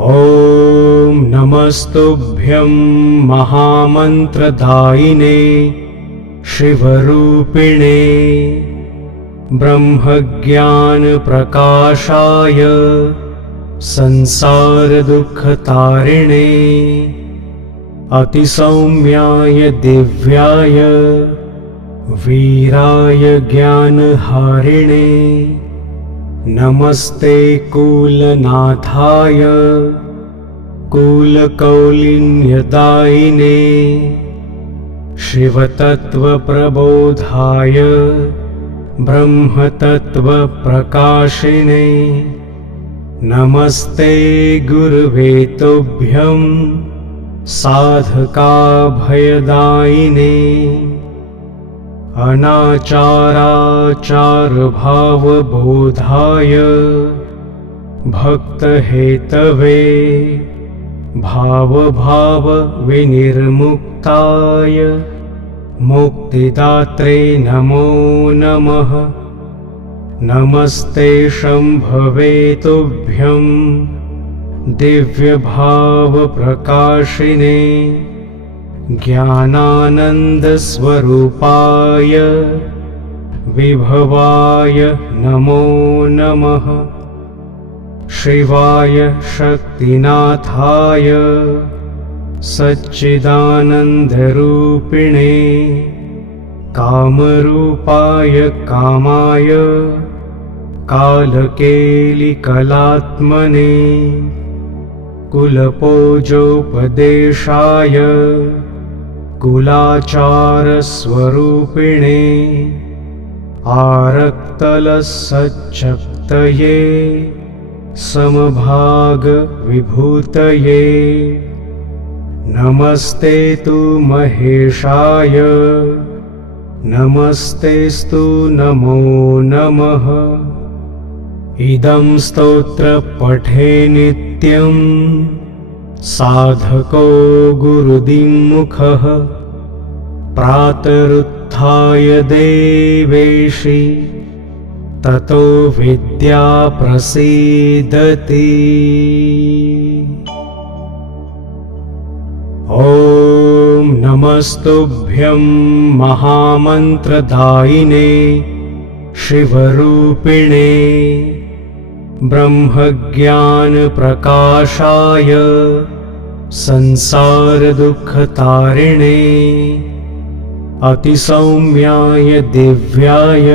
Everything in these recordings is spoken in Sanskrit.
ॐ नमस्तुभ्यं महामन्त्रदायिने शिवरूपिणे ब्रह्मज्ञानप्रकाशाय संसारदुःखतारिणे अतिसौम्याय दिव्याय वीराय ज्ञानहारिणे नमस्ते कुलनाथाय कुलकौलिन्यदायिने शिवतत्त्वप्रबोधाय ब्रह्मतत्त्वप्रकाशिने नमस्ते गुरुवे तुभ्यं साधकाभयदायिने अनाचाराचारभावबोधाय भक्तहेतवे भावभावविनिर्मुक्ताय मुक्तिदात्रे नमो नमः। नमस्ते शम्भवे तुभ्यं दिव्यभावप्रकाशिने ज्ञानानन्दस्वरूपाय विभवाय नमो नमः। शिवाय शक्तिनाथाय सच्चिदानन्दरूपिणे कामरूपाय कामाय कालकेलिकलात्मने कुलपोजोपदेशाय कुलाचारस्वरूपिणे आरक्तलसच्चक्तये समभागविभूतये नमस्ते तु महेशाय नमस्तेस्तु नमो नमः। इदं स्तोत्र पठे नित्यं साधको गुरुदिमुखः प्रातरुत्थाय देवेशि ततो विद्या प्रसीदति। ॐ नमस्तुभ्यं महामन्त्रदायिने शिवरूपिणे ब्रह्मज्ञानप्रकाशाय संसारदुःखतारिणे अतिसौम्याय दिव्याय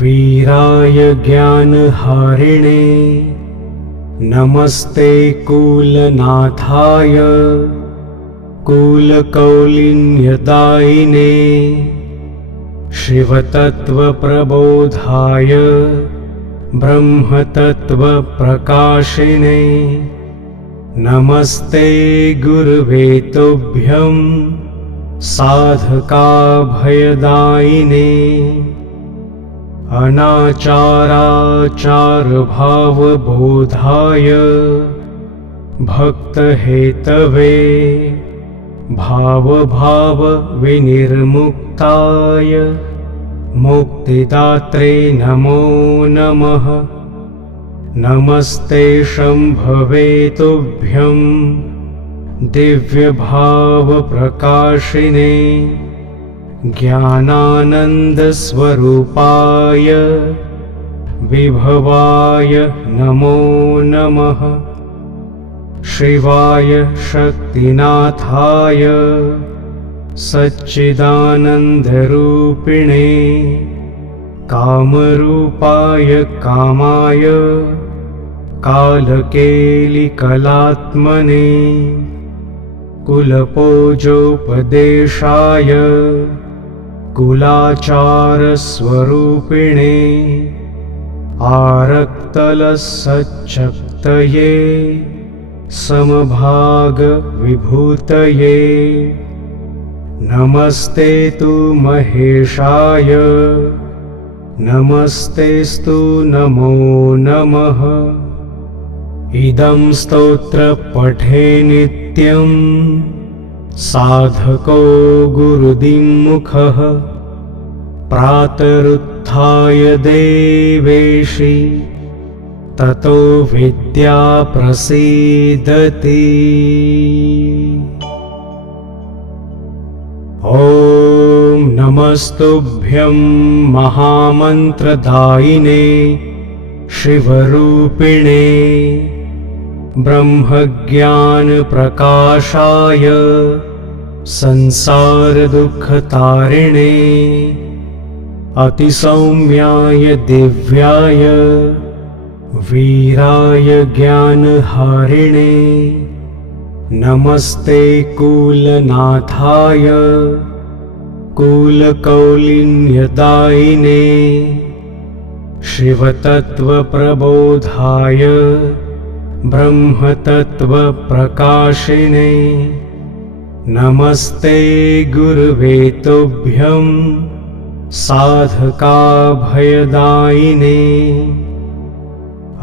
वीराय ज्ञानहारिणे नमस्ते कुलनाथाय कुलकौलिन्यदायिने शिवतत्त्वप्रबोधाय ब्रह्मतत्त्वप्रकाशिने नमस्ते गुरुवे तुभ्यं साधकाभयदायिने अनाचाराचारभावबोधाय भक्तहेतवे भावभावविनिर्मुक्ताय मुक्तिदात्रे नमो नमः। नमस्ते शम्भवे तुभ्यं दिव्यभावप्रकाशिने ज्ञानानन्दस्वरूपाय विभवाय नमो नमः। शिवाय शक्तिनाथाय सच्चिदानन्दरूपिणे कामरूपाय कामाय कालकेलिकलात्मने कुलपोजोपदेशाय कुलाचारस्वरूपिणे आरक्तलसच्चक्तये समभागविभूतये नमस्ते तु महेशाय नमस्तेस्तु नमो नमः। इदं स्तोत्र पठे नित्यं साधको गुरुदिमुखः प्रातरुत्थाय देवेशि ततो विद्या प्रसीदति। ॐ नमस्तुभ्यं महामन्त्रदायिने शिवरूपिणे ब्रह्मज्ञानप्रकाशाय संसारदुःखतारिणे अतिसौम्याय दिव्याय वीराय ज्ञानहारिणे नमस्ते कुलनाथाय कुलकौलिन्यदायिने शिवतत्त्वप्रबोधाय ब्रह्मतत्त्वप्रकाशिने नमस्ते गुरुवे तुभ्यं साधकाभयदायिने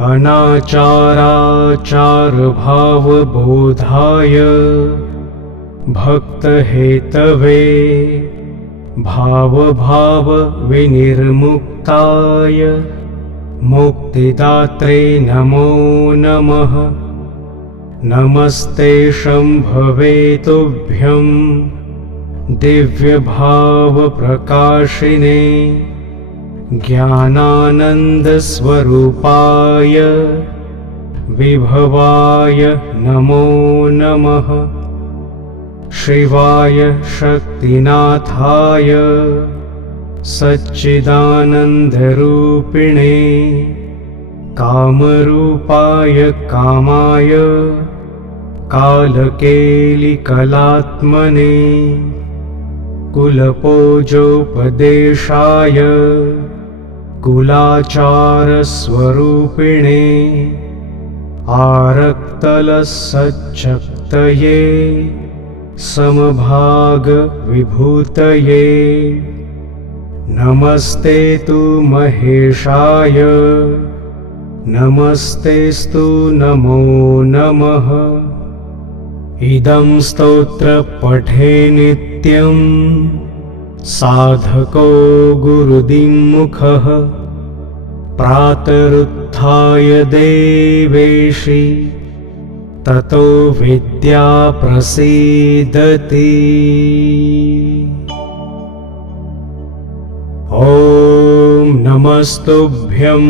अनाचाराचारभावबोधाय भक्तहेतवे भावभावविनिर्मुक्ताय मुक्तिदात्रे नमो नमः। नमस्ते शम्भवे तुभ्यं दिव्यभावप्रकाशिने ज्ञानानन्दस्वरूपाय विभवाय नमो नमः। शिवाय शक्तिनाथाय सच्चिदानन्दरूपिणे कामरूपाय कामाय कालकेलिकलात्मने कुलपोजोपदेशाय कुलाचारस्वरूपिणे आरक्तलसच्चक्तये समभागविभूतये नमस्ते तु महेशाय नमस्तेस्तु नमो नमः। इदं स्तोत्र पठे नित्यं साधको गुरुदिङ्मुखः प्रातरुत्थाय देवेशि ततो विद्या प्रसीदति। ॐ नमस्तुभ्यं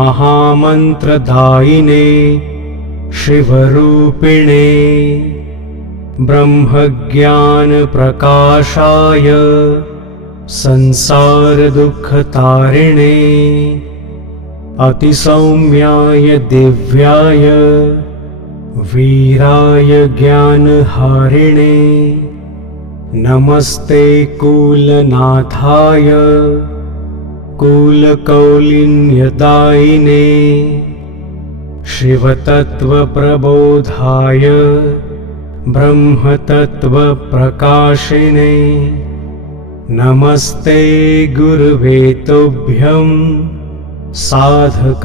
महामन्त्रदायिने शिवरूपिणे ब्रह्मज्ञानप्रकाशाय संसारदुःखतारिणे अतिसौम्याय दिव्याय वीराय ज्ञानहारिणे नमस्ते कुलनाथाय कुलकौलिन्यदायिने शिवतत्त्वप्रबोधाय ब्रह्मतत्त्वप्रकाशिने नमस्ते गुरुवे तुभ्यं साधकाभयदायिने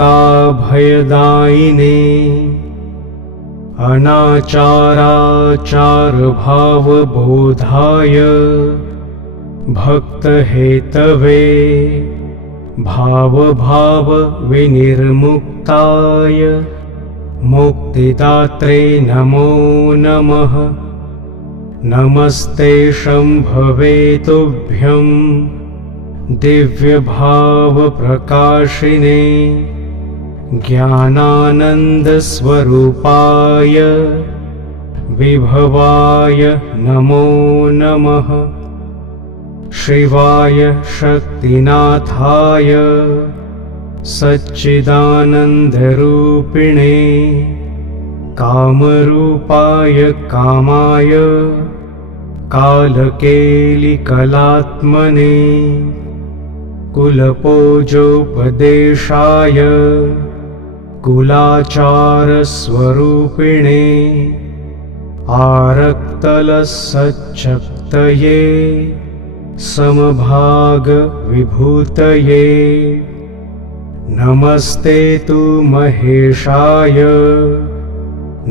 अनाचाराचारभावबोधाय भक्तहेतवे भावभावविनिर्मुक्ताय मुक्तिदात्रे नमो नमः। नमस्ते शम्भवे तुभ्यं दिव्यभावप्रकाशिने ज्ञानानन्दस्वरूपाय विभवाय नमो नमः। शिवाय शक्तिनाथाय सच्चिदानन्दरूपिणे कामरूपाय कामाय कालकेलिकलात्मने कुलपोजोपदेशाय कुलाचारस्वरूपिणे आरक्तलसच्चक्तये समभागविभूतये नमस्ते तु महेशाय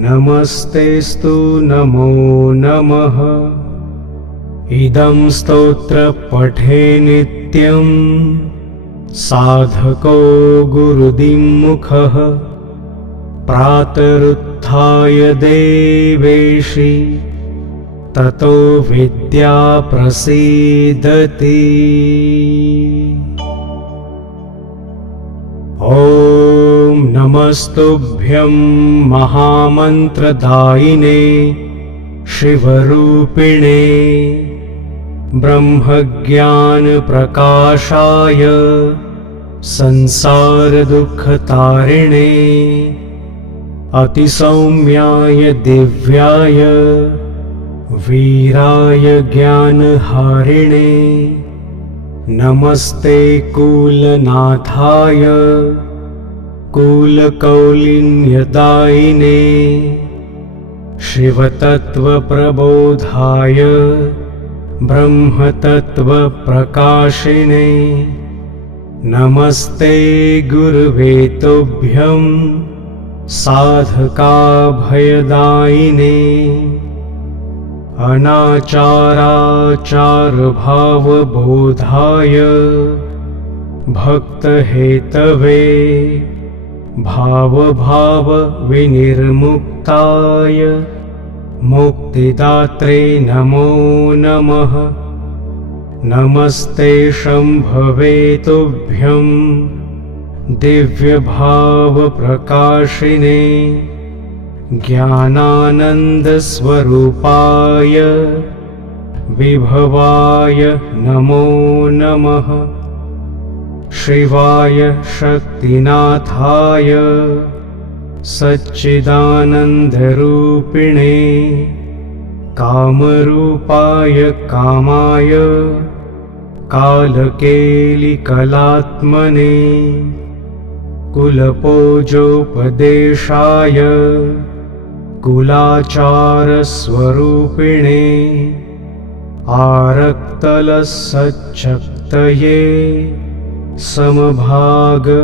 नमस्तेस्तु नमो नमः। इदं स्तोत्र पठे नित्यं साधको गुरुदिङ्मुखः प्रातरुत्थाय देवेशि ततो विद्या प्रसीदति। ॐ नमस्तुभ्यं महामन्त्रदायिने शिवरूपिणे ब्रह्मज्ञानप्रकाशाय संसारदुःखतारिणे अतिसौम्याय दिव्याय वीराय ज्ञानहारिणे नमस्ते कुलनाथाय कुलकौलिन्यदायिने शिवतत्त्वप्रबोधाय ब्रह्मतत्त्वप्रकाशिने नमस्ते गुरुवे तुभ्यं साधकाभयदायिने अनाचाराचारभावबोधाय भक्तहेतवे भावभावविनिर्मुक्ताय मुक्तिदात्रे नमो नमः। नमस्ते शम्भवे तुभ्यं दिव्यभावप्रकाशिने ज्ञानानन्दस्वरूपाय विभवाय नमो नमः। शिवाय शक्तिनाथाय सच्चिदानन्दरूपिणे कामरूपाय कामाय कालकेलिकलात्मने कुलपोजोपदेशाय कुलाचारस्वरूपिणे आरक्तलसच्चक्तये समभागविभूतये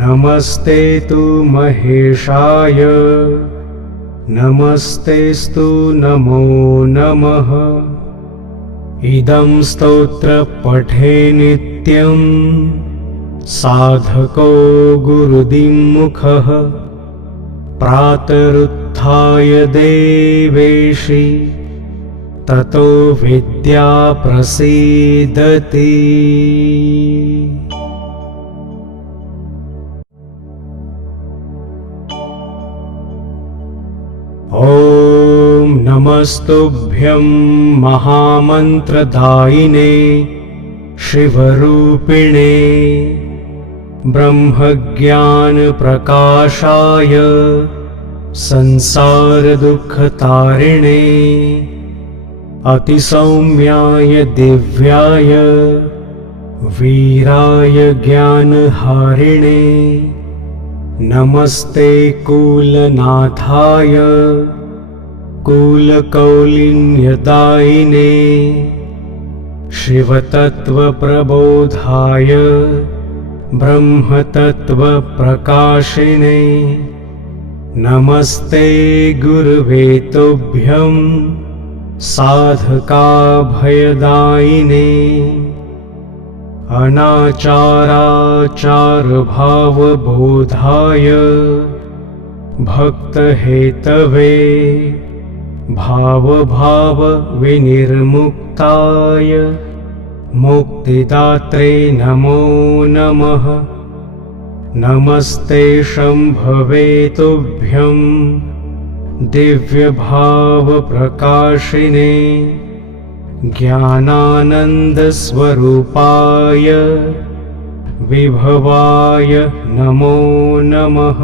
नमस्ते तु महेशाय नमस्तेस्तु नमो नमः। इदं स्तोत्र पठे नित्यं साधको गुरुदिमुखः प्रातरुत्थाय देवेशि ततो विद्या प्रसीदति। ॐ नमस्तुभ्यं महामन्त्रदायिने शिवरूपिणे ब्रह्मज्ञानप्रकाशाय संसारदुःखतारिणे अतिसौम्याय दिव्याय वीराय ज्ञानहारिणे नमस्ते कुलनाथाय कुलकौलिन्यदायिने शिवतत्त्वप्रबोधाय ब्रह्मतत्त्वप्रकाशिने नमस्ते गुरुवे तुभ्यं साधकाभयदायिने अनाचाराचारभावबोधाय भक्तहेतवे भावभावविनिर्मुक्ताय मुक्तिदात्रे नमो नमः। नमस्ते शम्भवे तुभ्यं दिव्यभावप्रकाशिने ज्ञानानन्दस्वरूपाय विभवाय नमो नमः।